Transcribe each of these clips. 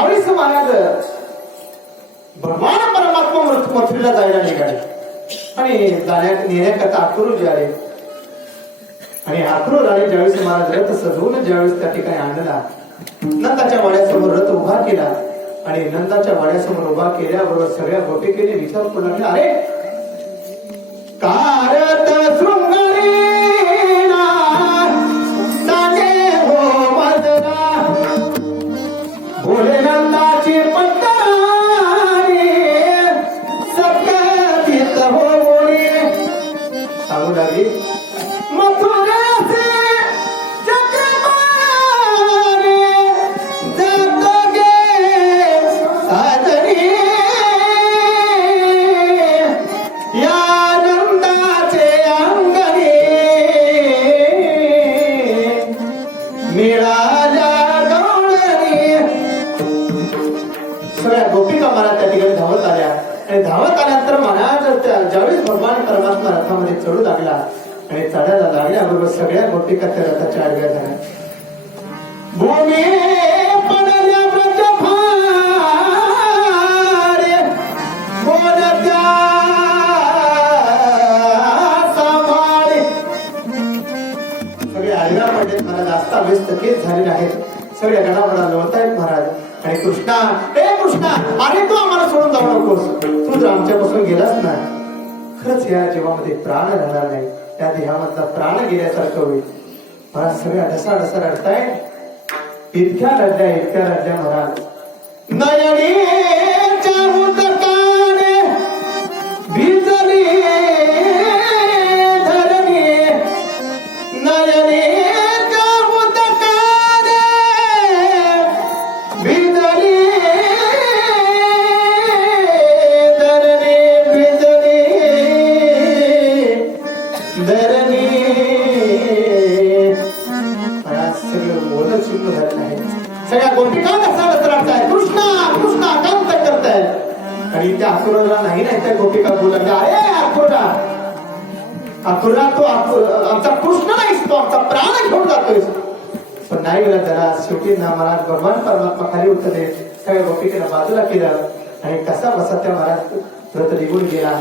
ज्यावेळेस महाराज भगवान परमात्मा मथुरेला जायला निघाले आणि नेण्याकरता अक्रूर आले आणि अक्रूर आले. ज्यावेळेस महाराज रथ सजवून ज्यावेळेस त्या ठिकाणी आणला, नंदाच्या वाड्यासमोर रथ उभा केला आणि नंदाच्या वाड्यासमोर उभा केल्याबरोबर सगळ्या गोपिकेने विचार करू लागले, अरे कारत शृंगारी सांगे हो मदरा, बोले नंदाची पत्तारी सत्यातीत हो बोली. सांगू लागली, मथुरेचे चक्रपाणी जातोगे साजरी, या नंदाचे अंगणी मिळाल्या गवळणी. सगळ्या गोपिका मला त्या ठिकाणी धावत आल्या आणि धावत आल्यानंतर महाराज ज्यावेळेस भगवान परमात्मा रथामध्ये चढू लागला आणि चढायला लागल्याबरोबर सगळ्या गोपिका त्या रथाच्या आडव्या झाल्या. भूमी पडल्या व्रजभारे, बोलत्या सांभाळे. सगळे आडव्या पडले महाराज, अस्ताव्यस्त केस झालेले आहेत. सगळ्या गणाबडा लोळतायत महाराज. आणि कृष्णा, हे कृष्णा, अरे तू आम्हाला सोडून जाऊ नकोस, तू जर आमच्यापासून गेलास ना, खरंच या जीवामध्ये प्राण राहणार नाही, त्या देहामधला प्राण गेल्यासारखं होईल. महाराज सगळ्या ढसा रडताय. इतक्या रडल्या महाराज. नयनीच्या उदकाने भिजली धरणी, नयनीच्या उदकाने भिजली धरणी, भिजली धरणी. सगळं मोदक शुद्ध झालेलं आहे. सगळ्या गोपिका कसा रडताय, कृष्णा कृष्णा काम तर करताय. आणि त्या अक्रूराला नाही त्या गोपिका बोलल्या, अरे अक्रूरा तू आमचा कृष्ण नाहीस, तो आमचा प्राण घेऊन जातोय. पण नाही गेला त्याला. शेवटी ना महाराज भगवान परमात्मा खाली उतरले, सगळ्या गोपिकेला बाजूला केलं आणि कसा बसा त्या महाराज रथ निघून गेला.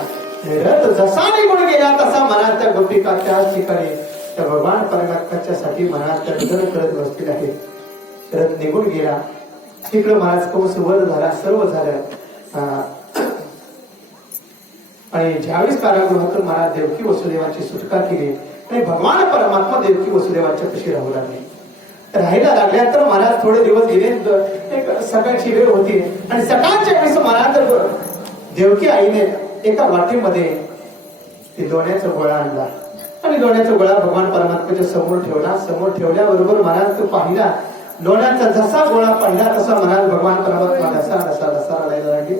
रथ जसा निघून गेला तसा महाराज त्या गोपिका त्याच ठिकाणी त्या भगवान परमात्म्याच्या साठी महाराज त्या रुदन करत बसलेले आहे. रथ निघून गेला. तिकडं महाराज कंस वध झाला, सर्व झालं. आणि ज्यावेळेस कारागृहातून महाराज देवकी वसुदेवाची सुटका केली आणि भगवान परमात्मा देवकी वसुदेवाच्या कशी राहू लागले. राहायला लागल्यानंतर महाराज थोडे दिवस गेले. एक सकाळची वेळ होती आणि सकाळच्या वेळेस महाराज देवकी आईने एका वाटीमध्ये ते लोण्याचा गोळा आणला आणि लोण्याचा गोळा भगवान परमात्म्याच्या समोर ठेवला. समोर ठेवल्याबरोबर महाराज तो पाहिला, लोण्याचा जसा गोळा पाहिला तसा महाराज भगवान परमात्मा ढसा रडायला लागले.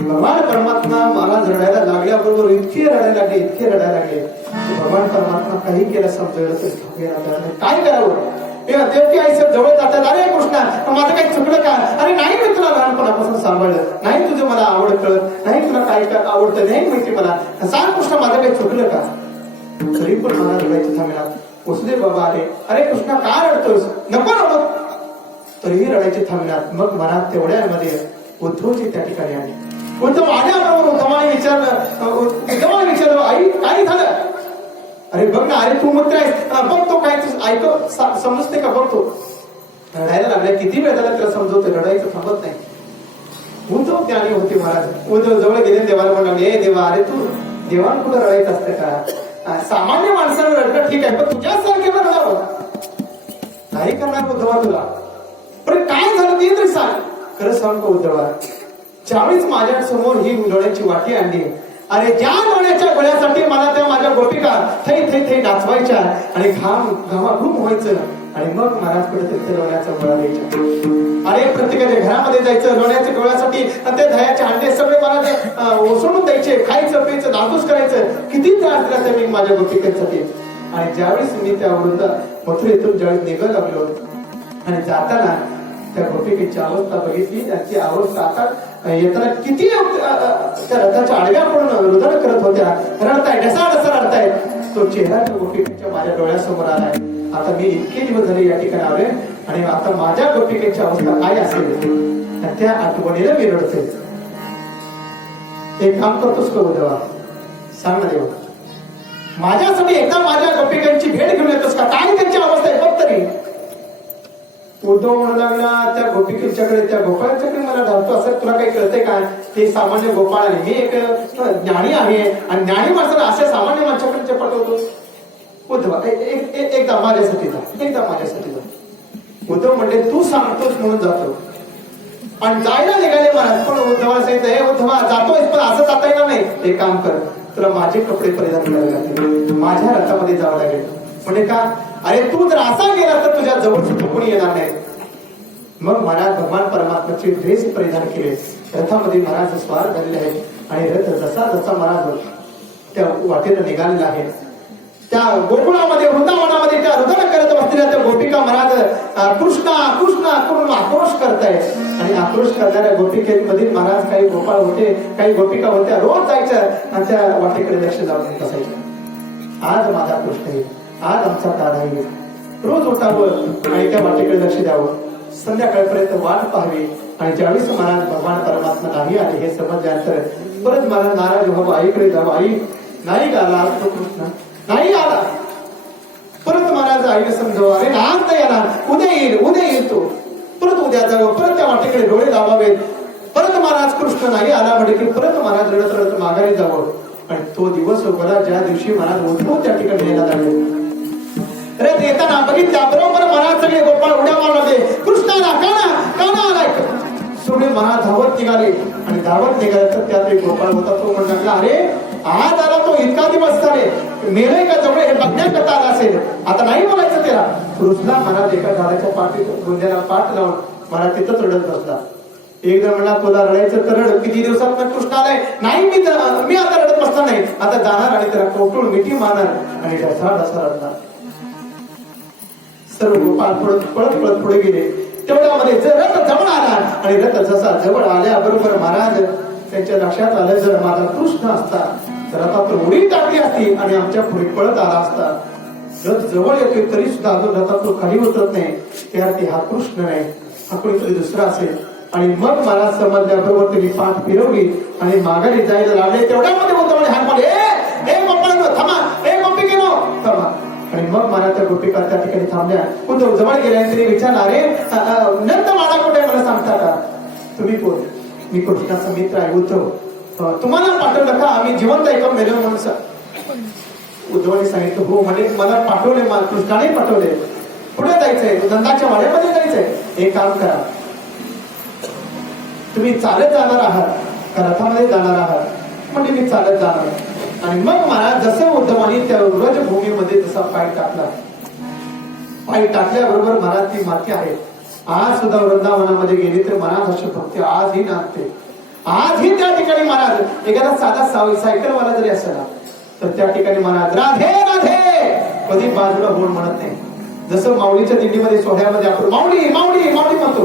भगवान परमात्मा महाराज रडायला लागल्याबरोबर इतके रडायला लागले. भगवान परमात्मा काही केलं समजलं काय करावं. देवकी आई सब जवळ जातात, अरे कृष्णा माझं काही चुकलं का. अरे नाही, मी तुला लहानपणापासून सांभाळलं नाही, तुझं मला आवड कळत नाही, तुला काय आवडतं नाही माहिती मला, सांग कृष्णा माझं काही चुकलं का. तरी पण मला रडायचं थांबला. वसुदेव बाबा आले, अरे कृष्णा का रडतोस, नको रडत. तरीही रडायचे थांबला. मग मला तेवढ्यामध्ये उद्धवची त्या ठिकाणी आली. उद्धव आल्याबरोबर उद्धवाने विचारलं, आई काय झालं. अरे बघ ना, अरे तू मित्र आहेस, बघतो काय ऐकत समजते का, बघतो. रडायला लागल्या. किती वेळ झाला त्याला समजवतो, रडायचं थांबत नाही. उद्धव ज्ञानी होते महाराज. उद्धव जवळ गेले, देवाला म्हणाले, ए देवा, अरे तू देवान कुठं रडायचं असतं का. सामान्य माणसानं रडणं ठीक आहे, पण तुझ्यासारख्यानं रडावं नाही करणार उद्धवा तुला. पण काय झालं ते तरी सांग. खरं सांगतो उद्धवा, ज्यावेळेस माझ्या समोर ही लोण्याची वाटी आणली, अरे ज्या लोण्याच्या गोळ्यासाठी मला त्या माझ्या गोपिका थै नाचवायच्या आणि घामाघूम व्हायचं आणि मग महाराज कुठेतरी ते लोण्याचा गोळा द्यायचा. अरे प्रत्येकाच्या घरामध्ये जायचं लोण्याच्या गोळ्यासाठी, ते दह्याचे अंडे सगळे मला ओसळून द्यायचे, खायचं प्यायचं नासूस करायचं. किती त्रास दिला त्यांनी माझ्या गोपिकांसाठी. आणि ज्यावेळेस मी त्या वृद्ध मथुरेतून ज्यावेळेस निघायला लागलो आणि जाताना त्या गोपिकेची अवस्था बघितली, त्यांची अवस्था आता येताना किती त्या रथाच्या आडव्या पडून रुदन करत होत्या, रडताय, ढसा रडतायत. तो चेहरा त्या गोपिकेच्या माझ्या डोळ्यासमोर आलाय. आता मी इतके दिवस झाले या ठिकाणी आलोय, आणि आता माझ्या गोपिकेची अवस्था काय असेल त्या आठवणीला मी रडते. एक काम करतोस का उद्धवा? सांग ना देवा, माझ्यासाठी एकदा माझ्या गोपिकांची भेट घेऊन येतोस का? काय त्यांची अवस्था आहे बघ तरी. उद्धव म्हणू लागला, त्या गोपिकेच्याकडे, त्या गोपाळाच्याकडे मला धावतो असं तुला काही कळतंय का? ते सामान्य गोपाळ आहे, मी एक ज्ञानी आहे आणि ज्ञानी माणसाला अशा सामान्य माणसाकडे पाठवतो. उद्धव एकदा माझ्यासाठी जा, एकदा माझ्यासाठी जा. उद्धव म्हणले तू सांगतोस म्हणून जातो. आणि जायला निघाले महाराज, पण उद्धवाला सांगितलं, हे उद्धवा जातोय पण असं जाता येणार नाही. एक काम कर, तुला माझे कपडे परिधान करावे लागतील, माझ्या रथामध्ये जावं लागेल. म्हणजे का? अरे तू जर असा गेला तर तुझ्या जवळ सुद्धा कोणी येणार नाही. मग महाराज भगवान परमात्म्याचे ड्रेस परिधान केले, रथामध्ये महाराज स्वार झालेले आहेत आणि रथ जसा जसा महाराज त्या वाटेला निघालेला आहे, त्या गोकुळामध्ये वृंदावनामध्ये त्या रुदन करत बसलेल्या त्या गोपिका महाराज कृष्णा कृष्णा करून आक्रोश करतायत. आणि आक्रोश करणाऱ्या गोपिकेमध्ये महाराज काही गोपाळ होते, काही गोपिका होत्या, रोज जायच्या आणि त्या वाटेकडे लक्ष लावून बसायच्या. आज माझा कृष्ण येईल, आज आमचा दादा येईल, रोज उठावं आणि त्या वाटेकडे लक्ष द्यावं, संध्याकाळपर्यंत वाट पाहावी. आणि ज्यावेळेस महाराज भगवान परमात्मा नाही आले हे समजल्यानंतर परत मला नाराज व्हावं, आईकडे जावं, आई नाही आला तो कृष्ण, नाही आला. परत महाराज आईने समजावं, अरे आज नाही आला, उद्या येईल, उद्या येईल तो. परत उद्या जावं, परत त्या वाटेकडे डोळे लावावेत. परत महाराज कृष्ण नाही आला म्हणजे की परत महाराज रडत रडत माघारी जावं. आणि तो दिवस उगला ज्या दिवशी महाराज उद्धव त्या ठिकाणी यायला लागले. रथ येताना बघितल्या बरोबर महाराज सगळे गोपाळ उड्या मारू लागले, कृष्णाला काना काना आलाय. सगळे महाराज धावत निघाले आणि धावत निघाले तर त्यात एक गोपाळ होता, तो म्हणू लागला, अरे आज आला तो, इतका दिवस झाले, मेले का जवळ हे बघण्याकरता आला असेल, आता नाही बोलायचं त्याला. कृष्णा महाराज एका झाडाच्या पाठीत गुंड्याला पाठ लावून महाराज तिथंच रडत बसला. एकदा म्हणला, तुला रडायचं तर रड, किती दिवसात कृष्ण आलाय, नाही मी आता रडत बसणार नाही, आता जाणार आणि त्याला कोटून मिठी मारणार. आणि ढसा ढसा रडणार. सर्व गोपाळ पळत पळत पुढे गेले. तेवढ्यामध्ये रथ जवळ आला आणि रथ जसा जवळ आल्याबरोबर महाराज त्यांच्या लक्षात आलं, जर माझा कृष्ण असता तर आता तो उडी टाकली असती आणि आमच्या पुढे पळत आला असता. रथ जवळ येतोय तरी सुद्धा अजून रथात तो खाली उतरत नाही, त्यावरती हा कृष्ण नाही, हा कोणीतरी दुसरा असेल. आणि मग मला समजल्याबरोबर त्यांनी पाठ फिरवली आणि माघारी जायला लागले. तेवढ्यामध्ये होतं म्हणजे हात मध्ये, ए गोपाळांनो थांबा, ए गोपिकेनो थांबा. आणि मग मला त्या गोपिका त्या ठिकाणी थांबल्या. उद्धव जवळ गेल्या, त्यांनी विचारला, अरे नंद माडा कुठे मला सांगता का? तुम्ही कोण? मी कृष्णाचा मित्र आहे उद्धव. तुम्हाला पाठवलं का? आम्ही जिवंत आहे का मेलो म्हणून उद्धवाने सांगितलं, हो म्हणे मला पाठवले, मला कृष्णाने पाठवले. पुढे जायचंय, नंदाच्या वाड्यामध्ये जायचंय. एक काम करा, तुम्ही चालत जाणार आहात का रथामध्ये जाणार आहात? म्हणजे मी चालत जाणार. आणि मग महाराज जसं उद्धवानी त्या व्रजभूमीमध्ये जसा पाय टाकला, पाय टाकल्याबरोबर महाराज ती माती आहे. आज सुद्धा वृंदावनामध्ये गेली तर महाराज अशी भक्ती आजही नाचते. आजही त्या ठिकाणी महाराज एखादा साधा सायकलवाला जरी असला तर त्या ठिकाणी महाराज राधे राधे कधी बाजूला बोल म्हणत नाही. जसं माऊलीच्या दिंडीमध्ये सोहळ्यामध्ये आपण माऊली माऊली माऊली म्हणतो,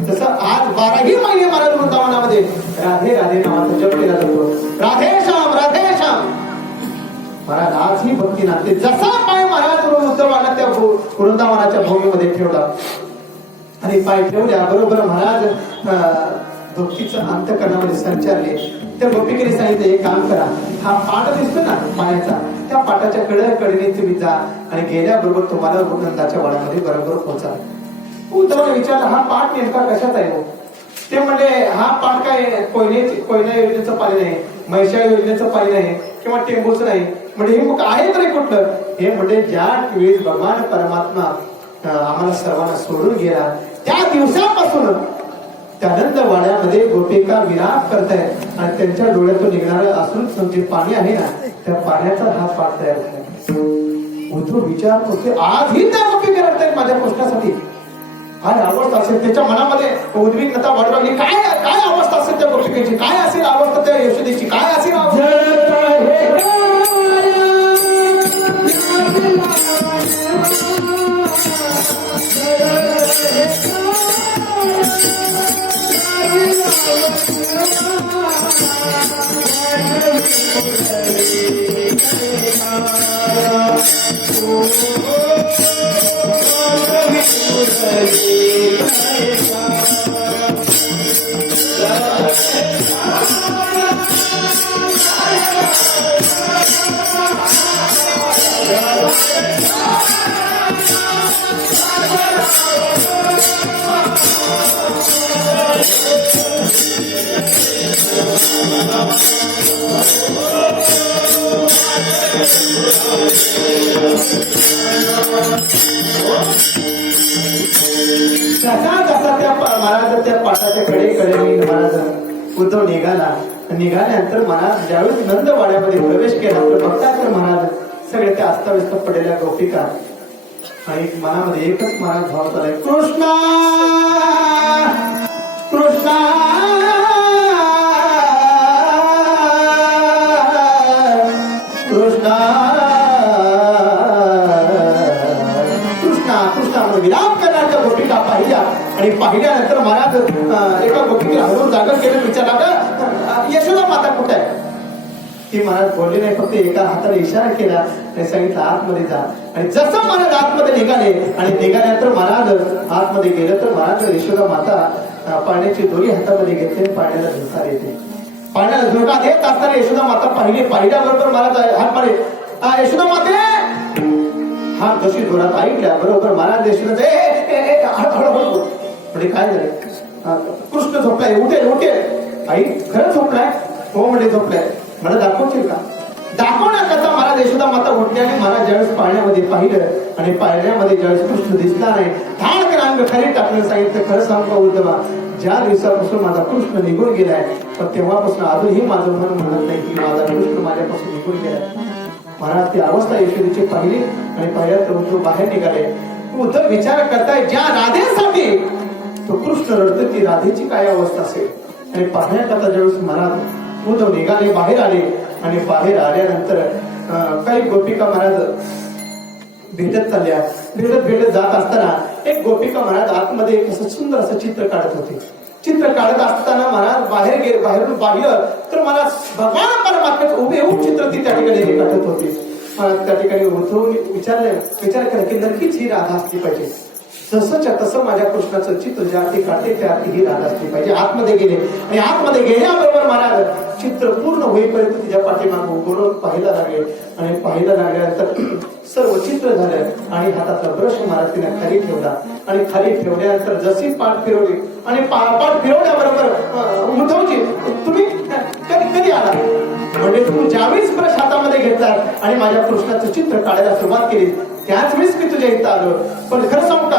तसं आज 12ही महिने महाराज वृंदावनामध्ये राधे राधे नावाचा जप केला जातो. राधे श्याम राधे श्याम. महाराज आजही भक्ती नाचते. जसा पाय महाराज उद्धवाला त्या वृंदावनाच्या भूमीमध्ये ठेवला आणि पाय ठेवल्या बरोबर महाराज भक्तीचं अंतःकरणामध्ये संचारले. त्या गोपिकेने सांगितलं, एक काम करा, हा पाठ दिसतो ना पायाचा, त्या पाटाच्या कडेने तुम्ही जा आणि गेल्याबरोबर तुम्हाला नंदाच्या वाड्यामध्ये बरोबर पोहोचा. उद्धवाने विचारलं, हा पाठ नेमका कशात आहे? ते म्हणजे हा पाठ काय कोयना योजनेचं पाणी नाही, म्हैसाळ योजनेचं पाणी नाही किंवा टेंबूचं नाही. म्हणजे हे मग आहे तरी कुठलं? हे म्हणजे ज्या वेळेस भगवान परमात्मा आम्हाला सर्वांना सोडून गेला त्या दिवसापासून त्यानंद वाड्यामध्ये गोपिका विलाप करतायत आणि त्यांच्या डोळ्यातून निघणारं अश्रू जे पाणी आहे ना, त्या पाण्याचा हा पाठ तयार झाला. उद्धव विचार करते, आजही त्या गोपिका रडतायत माझ्या कृष्णासाठी. काय अवस्था असेल त्याच्या मनामध्ये, उद्विग्नता वाढू लागली. काय काय अवस्था असेल त्या गोपिकेची, काय असेल अवस्था त्या यशोदेची, काय असेल Oh जसा जसा त्या महाराज त्या पाटाच्या कडे महाराज उद्धव निघाल्यानंतर महाराज ज्यावेळेस नंदवाड्यामध्ये प्रवेश केला तर बघतात तर महाराज सगळे त्या अस्ताव्यस्त पडलेल्या गोपिका आणि मनामध्ये एकच महाराज भाव चाललाय, कृष्णा कृष्णा कृष्णा कृष्णा कृष्णा म्हणून विलाप करण्याच्या गोपिका पाहिल्या आणि पाहिल्यानंतर महाराज एका गोपिकेला हळून जागा केलं, विचारला का यशोदा माता कुठे आहे? ती महाराज बोलली नाही, फक्त एका हाताने इशारा केला आणि सांगितलं आतमध्ये जा. आणि जसं महाराज आतमध्ये निघाले आणि निघाल्यानंतर महाराज आतमध्ये गेले तर महाराज यशोदा माता पाण्याची दोरी हातामध्ये घेतली, पाण्याला झुंकार येते. पाण्याला झुंकार देत असताना यशोदा माता पाहिल्याबरोबर महाराज हात मारे, यशोदा माते हा जशी जोरात ऐकल्या बरोबर महाराज यशोदा हळूहळू म्हणजे काय झालं, कृष्ण झोपलाय, उठेल आई खरंच झोपलाय? हो म्हणजे झोपलाय, मला दाखवशील का? दाखवण्याकरता महाराज यशोदा माता उठल्याने महाराज ज्यावेळेस पाण्यामध्ये पाहिलं आणि पाण्यामध्ये ज्यावेळेस कृष्ण दिसला नाही, ठाण अंग खाली टाकलं, सांगितलं खरं सांगू उद्धवा, ज्या दिवसापासून माझा कृष्ण निघून गेलाय पण तेव्हापासून अजूनही माझं मन म्हणत नाही की माझा कृष्ण माझ्यापासून निघून गेलाय. महाराज ती अवस्था यशोदेची पाहिली आणि पाहिल्यानंतर उद्धव बाहेर निघाले. उद्धव विचार करताय ज्या राधेसाठी तो कृष्ण रडतो ती राधेची काय अवस्था असेल. आणि पाहण्याकरता ज्यावेळेस महाराज उद्धव निघाले, बाहेर आले आणि बाहेर आल्यानंतर काही गोपिका महाराज भेटत चालल्या. भेटत जात असताना एक गोपिका महाराज आतमध्ये एक असं सुंदर असं चित्र काढत होते. चित्र काढत असताना महाराज बाहेरून पाहिलं तर मला भगवान परमात्म्याचं उभे चित्र ती त्या ठिकाणी काढत होते. त्या ठिकाणी उद्धव विचार केला की नक्कीच ही राधा असली पाहिजे. जसंच्या तसं माझ्या कृष्णाचं चित्र ज्या अर्थी काढते त्या अर्थी ही राधा असली पाहिजे. आतमध्ये गेले आणि आतमध्ये गेल्याबरोबर महाराज चित्र पूर्ण होईपर्यंत तिच्या पाठीमागं उभं पाहायला लागले आणि पाहायला लागल्यानंतर सर्व चित्र झालं आणि हातातला ब्रश महाराज तिने खाली ठेवला आणि खाली ठेवल्यानंतर जशी पाठ फिरवली आणि पाठ फिरवल्याबरोबर उद्धवजी तुम्ही कधी आला? म्हणजे तू ज्यावेळेस ब्रश हातामध्ये घेतला आणि माझ्या कृष्णाचं चित्र काढायला सुरुवात केली त्याच वेळेस मी तुझ्या इथं आलो. पण खरं सांगू का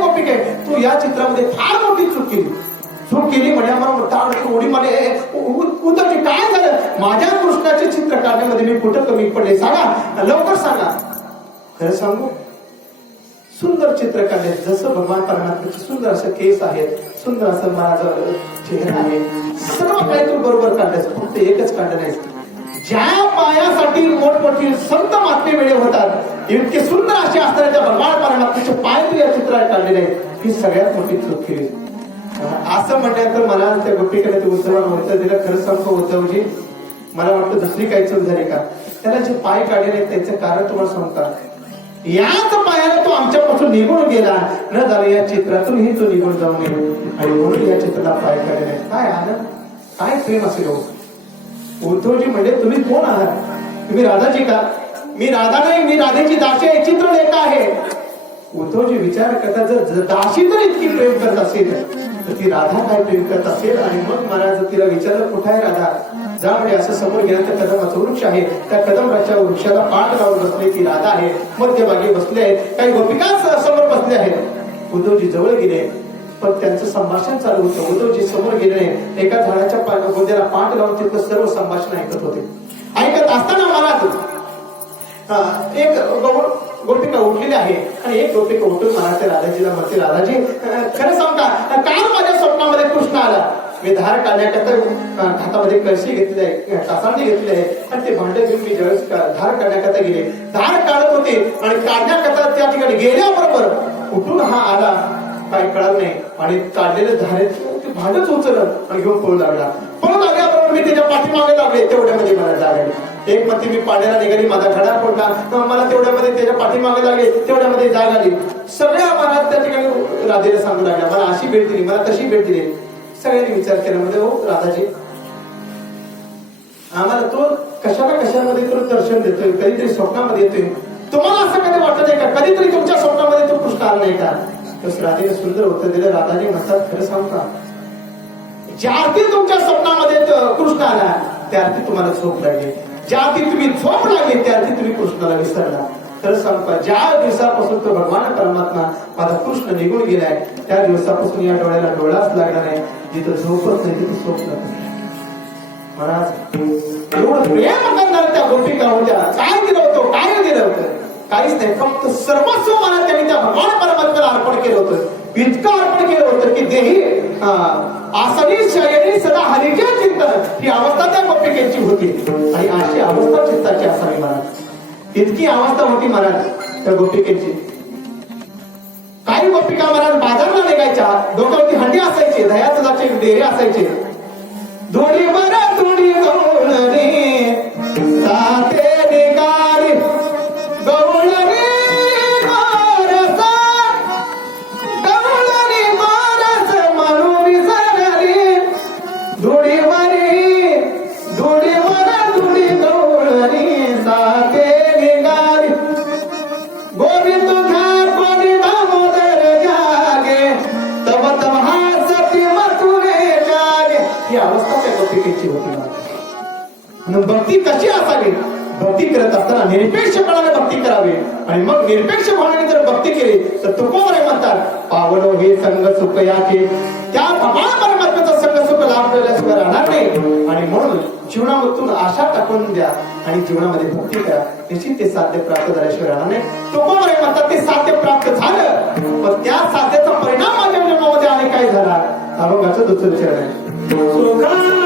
गोपिके, तू या चित्रामध्ये फार मोठी चूक केली म्हणजे उडी मध्ये उद्धवजी काय झालं? माझ्या कृष्णाचे चित्र काढण्यामध्ये मी कुठं कमी पडले सांगा, लवकर सांगा. खरं सांगू, सुंदर चित्र काढले, जसं भगवान परमात्म्याचे सुंदर असं केस आहेत, सुंदर असं माझं चेहरा आहे, सर्व काही तू बरोबर काढलंस, फक्त एकच काढलं नाहीस. ज्या पायासाठी मोठमोठी संत महात्मे वेळे होतात इतके सुंदर असे असताना त्या भगवान परमात्म्याचे पाय तू या चित्रात काढलेले आहेत, ही सगळ्यात मोठी चूक केली. असं म्हणल्यानंतर मला त्या गोष्टीकडे ते उद्धवाला उत्तर दिलं, खरं सांगतो उद्धवजी, मला वाटतं दुसरी काही चूक झाली का? त्याला जे पाय काढलेले त्याचं कारण तुम्हाला सांगता, याच पायाला तो आमच्यापासून निघून गेला न झालं या चित्रातूनही तो निघून जाऊ नये आणि म्हणून या चित्राला पाय काढलेले. काय आलं, काय प्रेम असेल उद्धवजी. म्हणजे तुम्ही कोण आहात? तुम्ही राधाजी का? मी राधा नाही, मी राधेची दासी आहे, चित्रलेखा आहे. उद्धवजी विचार करतात जर दासी तर इतकी प्रेम करत असेल तर ती राधा काय प्रेम करत असेल. आणि मग महाराज तिला विचारलं कुठे आहे राधा? जा म्हणजे असं समोर गेलं तर कदमाचं वृक्ष आहे, त्या कदमाच्या वृक्षाला पाठ लावून बसले ती राधा आहे, मध्यभागी बसले आहेत, काही गोपिका समोर बसले आहेत. उद्धवजी जवळ गेले पण त्यांचं संभाषण चालू होतं. उद्धवजी समोर गेले, एका झाडाच्या गोंद्याला पाठ लावून तिथं सर्व संभाषण ऐकत होते. ऐकत असताना महाराज एक गोपिका उठलेली आहे आणि एक गोपिका उठून महाराज राधाजीला म्हणते, राधाजी खरं सांगा, काल माझ्या स्वप्नामध्ये कृष्ण आला. मी धार काढण्याकरता हातामध्ये कळशी घेतली आहे, कासांडी घेतली आहे आणि ते भांडे घेऊन मी ज्यावेळेस धार काढण्याकरता गेले, धार काढत होते आणि काढण्याकरता त्या ठिकाणी गेल्याबरोबर उठून हा आला, काही कळलं नाही आणि काढलेले धारेत ते भांडच उचललं आणि घेऊन पळू लागल्याबरोबर मी त्याच्या पाठीमागे लागले. तेवढ्यामध्ये मला जाग आली. एक मध्ये मी पाण्याला निघाली, माझा घडा पडला, मला तेवढ्यामध्ये त्याच्या पाठीमागे लागले, तेवढ्यामध्ये जाग आली. सगळ्या महाराज त्या ठिकाणी राधेला सांगू लागल्या, मला अशी भेट दिली, मला तशी भेट दिली. सगळ्यांनी विचार केला, म्हणजे हो राधाजी, आम्हाला तो कशामध्ये तो दर्शन देतोय, कधीतरी स्वप्नामध्ये येतोय, तुम्हाला असं कधी वाटत नाही का, कधीतरी तुमच्या स्वप्नामध्ये तो कृष्ण आला नाही का? तर राधेने सुंदर उत्तर दिलं, राधाजी म्हणतात, खरं सांगू का, ज्या अर्थी तुमच्या स्वप्नामध्ये कृष्ण आला त्या अर्थी तुम्हाला झोप लागली, ज्या अर्थी तुम्ही झोप लागली त्या अर्थी तुम्ही कृष्णाला विसरला. खरं सांगू का, ज्या दिवसापासून तो भगवान परमात्मा माझा कृष्ण निघून गेलाय त्या दिवसापासून या डोळ्याला डोळाच लागला नाही, जिथं झोपच नाही तिथे स्वप्न. महाराज एवढं प्रेम करणार त्या गोपिका होत्या, काय दिलं होतं, काय दिलं होतं, काहीच नाही, फक्त सर्वस्व मला त्यांनी त्या भगवान परमात्म्याला अर्पण केलं होतं. इतकं अर्पण केलं होतं की देही आसनी शयनी सदा हरिके चिंतन, ही अवस्था त्या गोपिकेची होती. आणि अशी अवस्था चित्ताची असावी महाराज, इतकी अवस्था होती महाराज त्या गोपिकेची. काही गोपिका महाराज बाजारला निघायच्या, डोक्यावरती हंडी असायची, दह्या दुधाचे डेरे असायचे. धुळी बरा धुळी गवळणी साथे निघाली, गवळणी मारस, गवळणी मारस म्हणून विसरली. धुळीवर धुळी गवळणी साथे निघाली, गोविंद घाट कोणी दामोदर जागे, तब तब हासती मथुरे जागे. ही अवस्था त्या गोपिकेची होती. भक्ती कशी असावी, भक्ती करत असताना निरपेक्षपणाने भक्ती करावी. आणि मग निरपेक्ष भावनेने जर भक्ती केली तर तुकोबरे म्हणतात, पावलो हे संग सुख याचे, त्या भगवान परमात्म्याचा संग सुख लाभ केल्याशिवाय राहणार नाही. आणि म्हणून जीवनामधून आशा टाकून द्या आणि जीवनामध्ये भक्ती करा, निश्चित ते साध्य प्राप्त झाल्याशिवाय राहणार नाही. तुकोबरे म्हणतात ते साध्य प्राप्त झालं, पण त्या साध्याचा परिणाम माझ्या जन्मामध्ये आणि काय झाला, अभंगाचं दुसरं विचार आहे.